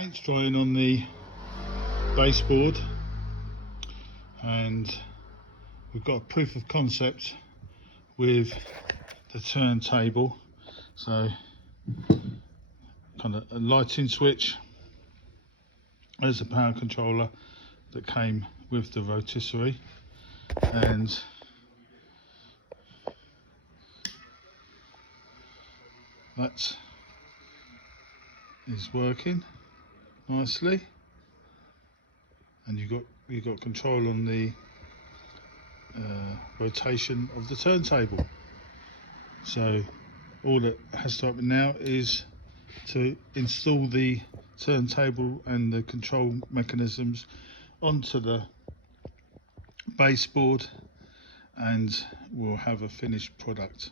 Paint's drying on the baseboard, and we've got a proof of concept with the turntable. So kind of a lighting switch, there's a power controller that came with the rotisserie, and that is working nicely, and you've got control on the rotation of the turntable. So all that has to happen now is to install the turntable and the control mechanisms onto the baseboard, and we'll have a finished product.